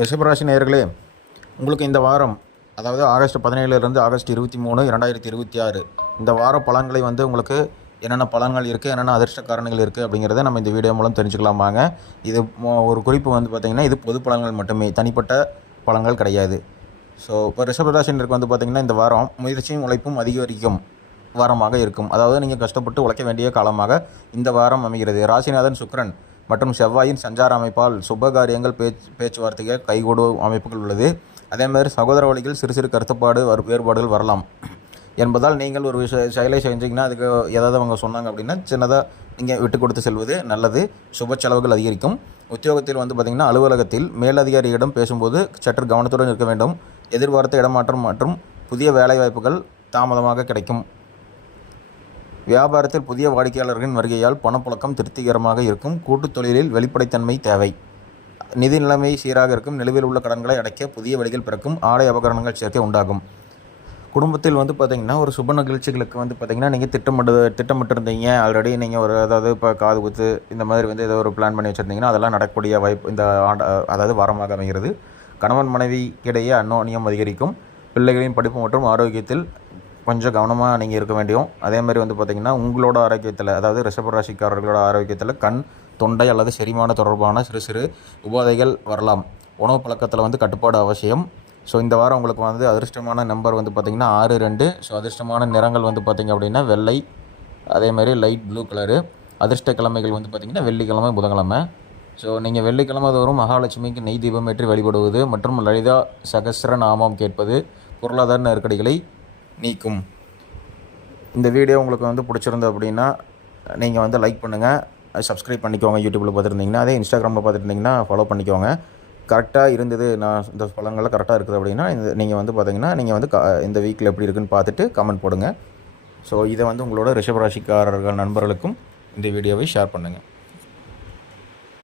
ரிஷபராசி நேயர்களே, உங்களுக்கு இந்த வாரம், அதாவது ஆகஸ்ட் 17லேருந்து ஆகஸ்ட் 23, 2026 இந்த வார பலன்களை உங்களுக்கு என்னென்ன பலன்கள் இருக்குது, என்னென்ன அதிர்ஷ்ட காரணிகள் இருக்குது அப்படிங்கிறத நம்ம இந்த வீடியோ மூலம் தெரிஞ்சுக்கலாமாங்க. இது ஒரு குறிப்பு பார்த்திங்கன்னா, இது பொது பலன்கள் மட்டுமே, தனிப்பட்ட பலன்கள் கிடையாது. ஸோ இப்போ ரிஷபராசினருக்கு பார்த்திங்கன்னா, இந்த வாரம் முயற்சியும் உழைப்பும் அதிகரிக்கும் வாரமாக இருக்கும். அதாவது நீங்கள் கஷ்டப்பட்டு உழைக்க வேண்டிய காலமாக இந்த வாரம் அமைகிறது. ராசிநாதன் சுக்கிரன் மற்றும் செவ்வாயின் சஞ்சார அமைப்பால் சுபகாரியங்கள் பேச்சுவார்த்தைகள் கைகூடும் அமைப்புகள் உள்ளது. அதேமாதிரி சகோதர வழிகள் சிறு சிறு கருத்துப்பாடு வேறுபாடுகள் வரலாம் என்பதால் நீங்கள் ஒரு செயலை செஞ்சிங்கன்னா அதுக்கு ஏதாவது அவங்க சொன்னாங்க அப்படின்னா சின்னதாக நீங்கள் விட்டு கொடுத்து செல்வது நல்லது. சுப செலவுகள் அதிகரிக்கும். உத்தியோகத்தில் பார்த்திங்கன்னா அலுவலகத்தில் மேலதிகாரியிடம் பேசும்போது சற்று கவனத்துடன் இருக்க வேண்டும். எதிர்பார்த்த இடமாற்றம் மற்றும் புதிய வேலைவாய்ப்புகள் தாமதமாக கிடைக்கும். வியாபாரத்தில் புதிய வாடிக்கையாளர்களின் வருகையால் பணப்புழக்கம் திருப்திகரமாக இருக்கும். கூட்டுத் தொழிலில் வெளிப்படைத்தன்மை தேவை. நிதி நிலைமை சீராக இருக்கும். நிலுவையில் உள்ள கடன்களை அடைக்க புதிய வழிகள் பிறக்கும். ஆடை அபகரணங்கள் சேர்க்கை உண்டாகும். குடும்பத்தில் பார்த்திங்கன்னா ஒரு சுப நிகழ்ச்சிகளுக்கு பார்த்திங்கன்னா நீங்கள் திட்டமிட்டிருந்தீங்க ஆல்ரெடி. நீங்கள் அதாவது இப்போ காது குத்து இந்த மாதிரி ஏதோ ஒரு பிளான் பண்ணி வச்சுருந்தீங்கன்னா அதெல்லாம் நடக்கக்கூடிய வாய்ப்பு இந்த அதாவது வாரமாக அமைகிறது. கணவன் மனைவி இடையே அந்யோன்யம் அதிகரிக்கும். பிள்ளைகளின் படிப்பு மற்றும் ஆரோக்கியத்தில் கொஞ்சம் கவனமாக நீங்கள் இருக்க வேண்டியும். அதேமாதிரி பார்த்திங்கன்னா உங்களோட ஆரோக்கியத்தில், அதாவது ரிஷபராசிக்காரர்களோட ஆரோக்கியத்தில் கண், தொண்டை அல்லது செரிமான தொடர்பான சிறு சிறு உபாதைகள் வரலாம். உணவு பழக்கத்தில் கட்டுப்பாடு அவசியம். ஸோ இந்த வாரம் உங்களுக்கு அதிர்ஷ்டமான நம்பர் பார்த்திங்கன்னா 6, 2. ஸோ அதிர்ஷ்டமான நிறங்கள் பார்த்திங்க அப்படின்னா வெள்ளை, அதேமாதிரி லைட் ப்ளூ கலரு. அதிர்ஷ்ட கிழமைகள் பார்த்திங்கன்னா வெள்ளிக்கிழமை, புதன்கிழமை. ஸோ நீங்கள் வெள்ளிக்கிழமை தோறும் மகாலட்சுமிக்கு நெய் தீபம் ஏற்றி வழிபடுவது மற்றும் லலிதா சகஸ்ர நாமம் கேட்பது பொருளாதார நெருக்கடிகளை நீக்கும். இந்த வீடியோ உங்களுக்கு பிடிச்சிருந்தது அப்படின்னா நீங்கள் லைக் பண்ணுங்கள், சப்ஸ்கிரைப் பண்ணிக்கோங்க. யூடியூப்பில் பார்த்துருந்தீங்கன்னா, அதே இன்ஸ்டாகிராமில் பார்த்துருந்தீங்கன்னா ஃபாலோ பண்ணிக்கோங்க. கரெக்டாக இருந்தது, நான் இந்த பலன்கள்லாம் கரெக்டாக இருக்குது அப்படின்னா நீங்கள் பார்த்தீங்கன்னா நீங்கள் இந்த வீக்கில் எப்படி இருக்குன்னு பார்த்துட்டு கமெண்ட் போடுங்க. ஸோ இதை உங்களோட ரிஷபராசிக்காரர்கள் நண்பர்களுக்கும் இந்த வீடியோவை ஷேர் பண்ணுங்கள்.